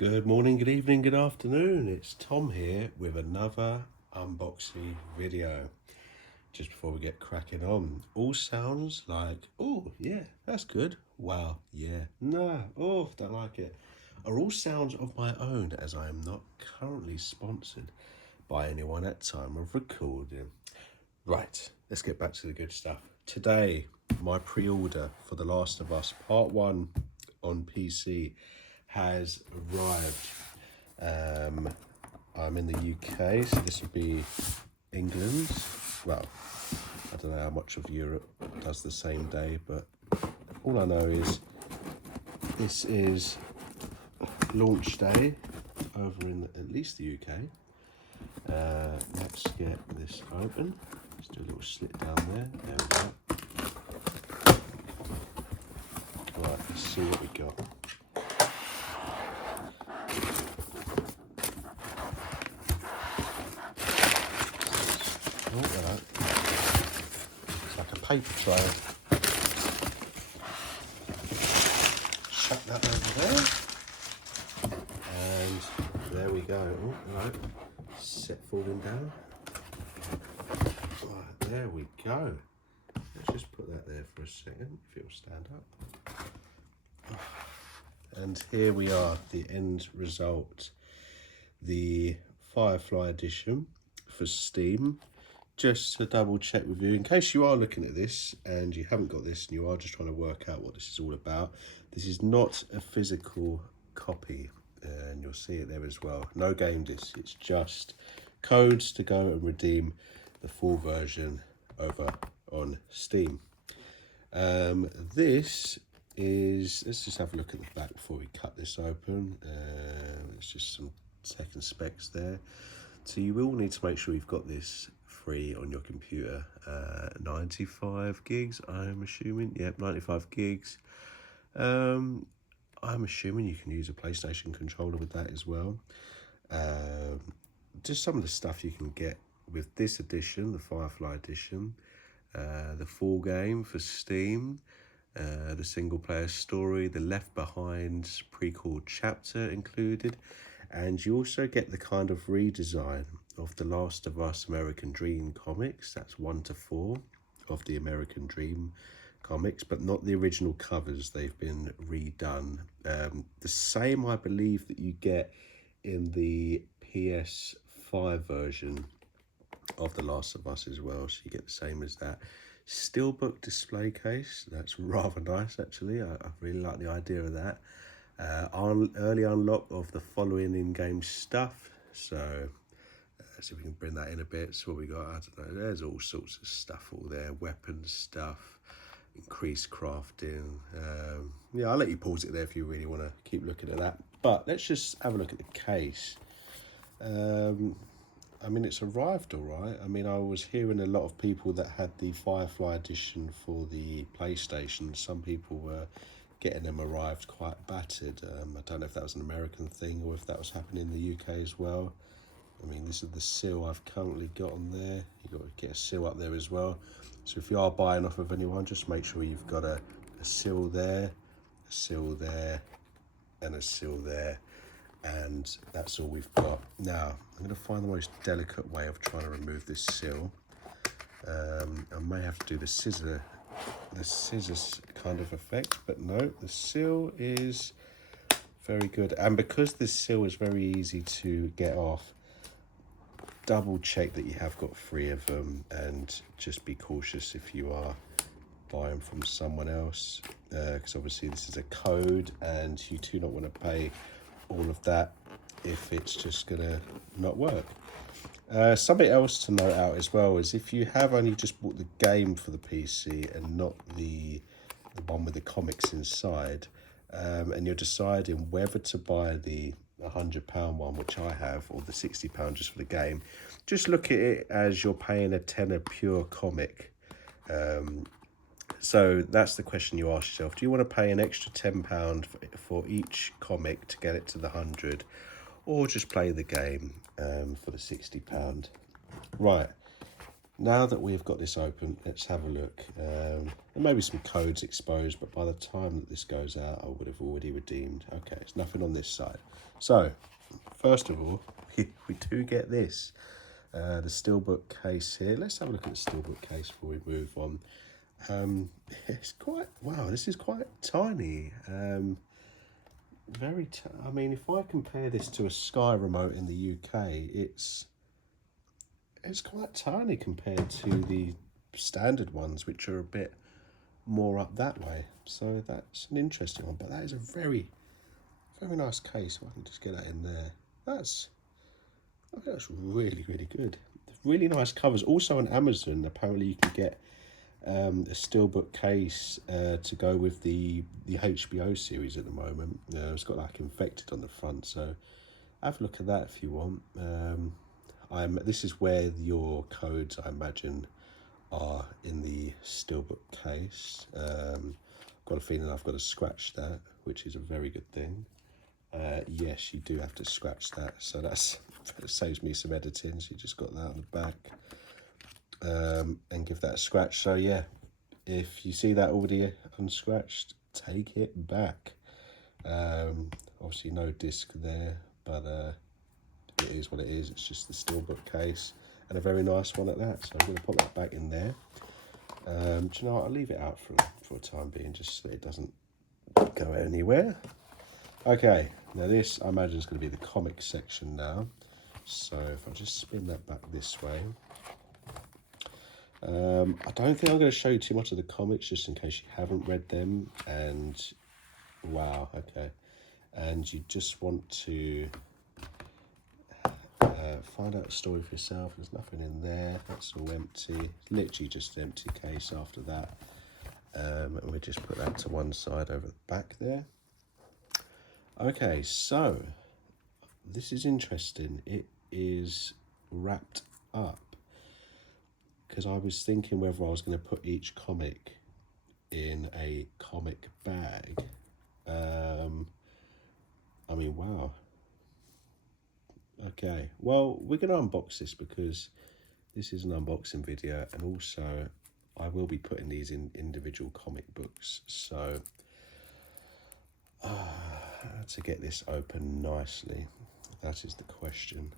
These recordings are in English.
Good morning, good evening, good afternoon. It's Tom here with another unboxing video. Just before we get cracking on, all sounds like, oh yeah, that's good. Wow, yeah, no, oh, don't like it. Are all sounds of my own, as I am not currently sponsored by anyone at time of recording. Right, let's get back to the good stuff. Today, my pre-order for The Last of Us Part 1 on PC has arrived. I'm in the UK, so this would be England. Well, I don't know how much of Europe does the same day, but all I know is this is launch day over in at least the UK. Let's get this open. Let's do a little slit down there. There we go. Right, let's see what we got. Oh, right. It's like a paper trail. Shut that over there. And there we go. Oh, right. Set falling down. Right, there we go. Let's just put that there for a second, if it'll stand up. And here we are, the end result. The Firefly Edition for Steam. Just to double check with you, in case you are looking at this and you haven't got this and you are just trying to work out what this is all about, this is not a physical copy, and you'll see it there as well. No game disc, it's just codes to go and redeem the full version over on Steam. This is, let's just have a look at the back before we cut this open. It's just some tech and specs there. So you will need to make sure you've got this free on your computer. 95 gigs, I'm assuming. Yep, 95 gigs. I'm assuming you can use a PlayStation controller with that as well. Just some of the stuff you can get with this edition, the Firefly Edition. The full game for Steam. The single player story, the Left Behind prequel chapter included. And you also get the kind of redesign of the Last of Us American Dream comics. That's 1 to 4 of the American Dream comics, but not the original covers. They've been redone. The same, I believe, that you get in the PS5 version of The Last of Us as well. So you get the same as that. Steelbook display case. That's rather nice, actually. I really like the idea of that. Early unlock of the following in-game stuff. So let's see if we can bring that in a bit. So what we got, I don't know, there's all sorts of stuff all there. Weapons stuff, increased crafting. Yeah, I'll let you pause it there if you really want to keep looking at that. But let's just have a look at the case. I mean, it's arrived all right. I mean, I was hearing a lot of people that had the Firefly Edition for the PlayStation. Some people were getting them arrived quite battered. I don't know if that was an American thing or if that was happening in the UK as well. I mean, this is the seal I've currently got on there. You've got to get a seal up there as well. So if you are buying off of anyone, just make sure you've got a seal there, a seal there, and a seal there. And that's all we've got. Now, I'm going to find the most delicate way of trying to remove this seal. I may have to do the scissors kind of effect, but no, the seal is very good. And because this seal is very easy to get off, double check that you have got 3 of them, and just be cautious if you are buying from someone else, because obviously this is a code and you do not want to pay all of that if it's just gonna not work. Something else to note out as well is if you have only just bought the game for the PC and not the one with the comics inside, and you're deciding whether to buy the £100 one, which I have, or the £60 just for the game, just look at it as you're paying a tenner pure comic. So that's the question you ask yourself. Do you want to pay an extra £10 for each comic to get it to the 100, or just play the game for the £60? Right. now that we've got this open, let's have a look. There may be some codes exposed, but by the time that this goes out, I would have already redeemed. Okay, there's nothing on this side. So, first of all, we do get this. The Steelbook case here. Let's have a look at the Steelbook case before we move on. It's quite, wow, this is quite tiny. I mean, if I compare this to a Sky remote in the UK, it's quite tiny compared to the standard ones, which are a bit more up that way. So that's an interesting one, but that is a very, very nice case. If I can just get that in there. I think that's really, really good. Really nice covers. Also on Amazon, apparently you can get a Steelbook case to go with the HBO series at the moment. It's got like Infected on the front, so have a look at that if you want. This is where your codes, I imagine, are in the Steelbook case. Got a feeling I've got to scratch that, which is a very good thing. Yes, you do have to scratch that, so that saves me some editing. So you just got that on the back, and give that a scratch. So yeah, if you see that already unscratched, take it back. Obviously no disc there, but it is what it is. It's just the Steelbook case, and a very nice one at that. So I'm going to put that back in there. Do you know what? I'll leave it out for a time being, just so it doesn't go anywhere. Okay, now this I imagine is going to be the comic section now. So if I just spin that back this way. I don't think I'm going to show you too much of the comics, just in case you haven't read them. And wow, okay, and you just want to find out the story for yourself. There's nothing in there. That's all empty. Literally just an empty case after that. And we just put that to one side over the back there. Okay, so this is interesting. It is wrapped up, because I was thinking whether I was going to put each comic in a comic bag. I mean, wow. Okay, well, we're going to unbox this because this is an unboxing video, and also I will be putting these in individual comic books. So to get this open nicely, that is the question.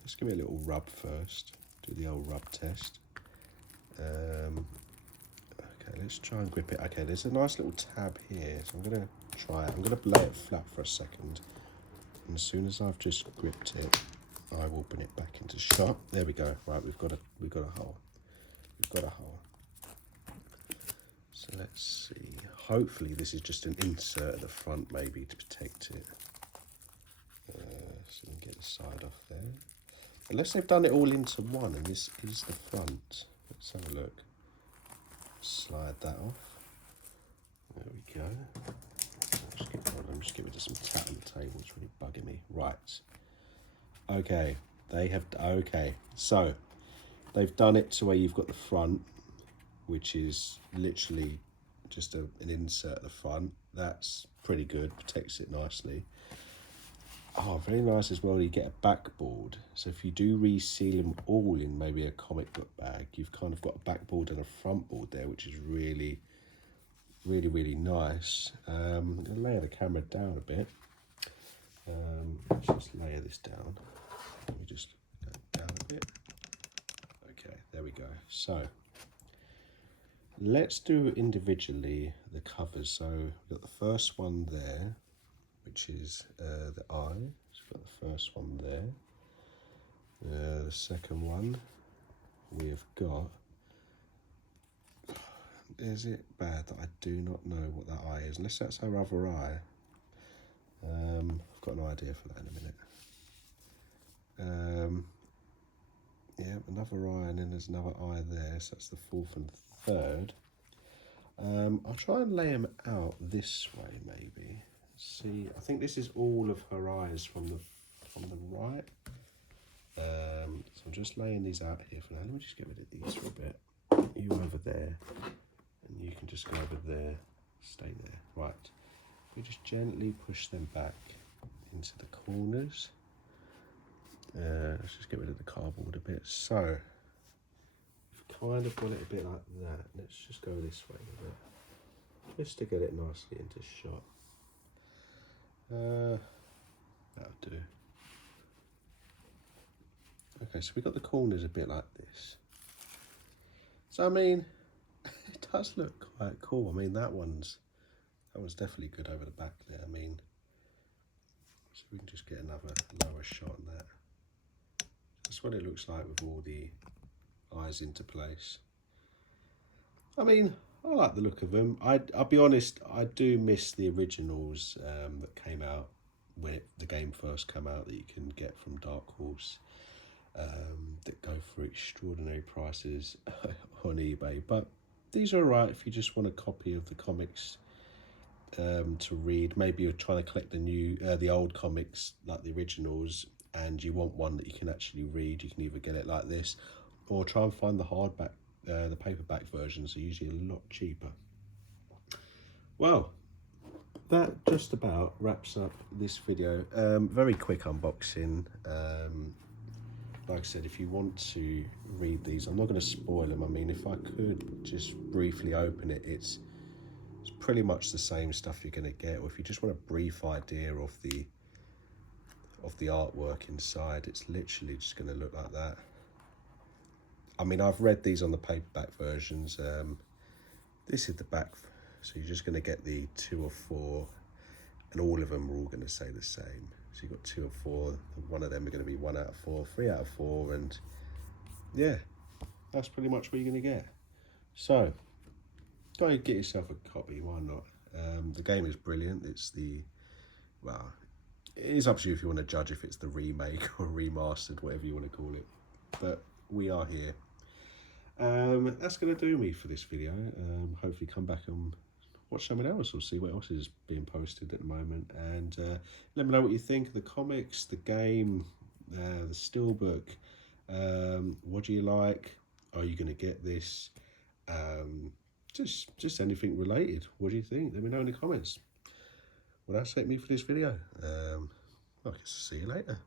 Let's give it a little rub first. Do the old rub test. Okay, let's try and grip it. Okay, there's a nice little tab here, so I'm going to try it. I'm going to lay it flat for a second, and as soon as I've just gripped it, I will bring it back into shot. There we go. Right, we've got a hole. We've got a hole. So let's see. Hopefully this is just an insert at the front, maybe, to protect it. So we can get the side off there. Unless they've done it all into one, and this is the front. Let's have a look. Slide that off. There we go. Just give it some tap on the table. It's really bugging me. Right. Okay. So they've done it to where you've got the front, which is literally just an insert at the front. That's pretty good. Protects it nicely. Oh, very nice as well. You get a backboard. So if you do reseal them all in maybe a comic book bag, you've kind of got a backboard and a front board there, which is really, really, really nice. I'm going to layer the camera down a bit. Let's just layer this down. Let me just go down a bit. Okay, there we go. So let's do individually the covers. So we've got the first one there, which is the eye. So we've got the first one there. The second one we've got. Is it bad that I do not know what that eye is? Unless that's her other eye. I've got an idea for that in a minute. Yeah, another eye, and then there's another eye there. So that's the fourth and third. I'll try and lay them out this way, maybe. See, I think this is all of her eyes from the right. So I'm just laying these out here for now. Let me just get rid of these for a bit. You over there, and you can just go over there, stay there. Right. We just gently push them back into the corners. Let's just get rid of the cardboard a bit. So kind of want it a bit like that. Let's just go this way with it, just to get it nicely into shot. That'll do. Okay, so we've got the corners a bit like this. So I mean, it does look quite cool. I mean, that one's definitely good over the back there. I mean, so we can just get another lower shot on that. That's what it looks like with all the eyes into place. I mean, I like the look of them. I'll be honest, I do miss the originals that came out when the game first came out, that you can get from Dark Horse, that go for extraordinary prices on eBay. But these are alright if you just want a copy of the comics to read. Maybe you're trying to collect the old comics like the originals, and you want one that you can actually read. You can either get it like this, or try and find the hardback, the paperback versions are usually a lot cheaper. Well, that just about wraps up this video. Very quick unboxing. Like I said, if you want to read these, I'm not going to spoil them. I mean, if I could just briefly open it, it's pretty much the same stuff you're going to get. Or if you just want a brief idea of the artwork inside, it's literally just going to look like that. I mean, I've read these on the paperback versions. This is the back, so you're just going to get the 2 of 4, and all of them are all going to say the same. So you've got 2 of 4, one of them are going to be 1 out of 4, 3 out of 4, and yeah, that's pretty much what you're going to get. So go and get yourself a copy, why not? The game is brilliant. It's well, it is up to you if you want to judge if it's the remake or remastered, whatever you want to call it, but we are here. That's going to do me for this video. Hopefully come back and watch something else, or see what else is being posted at the moment, and let me know what you think of the comics, the game, the Steelbook. What do you like? Are you going to get this? Just anything related. What do you think? Let me know in the comments. Well, that's it me for this video. I guess I'll see you later.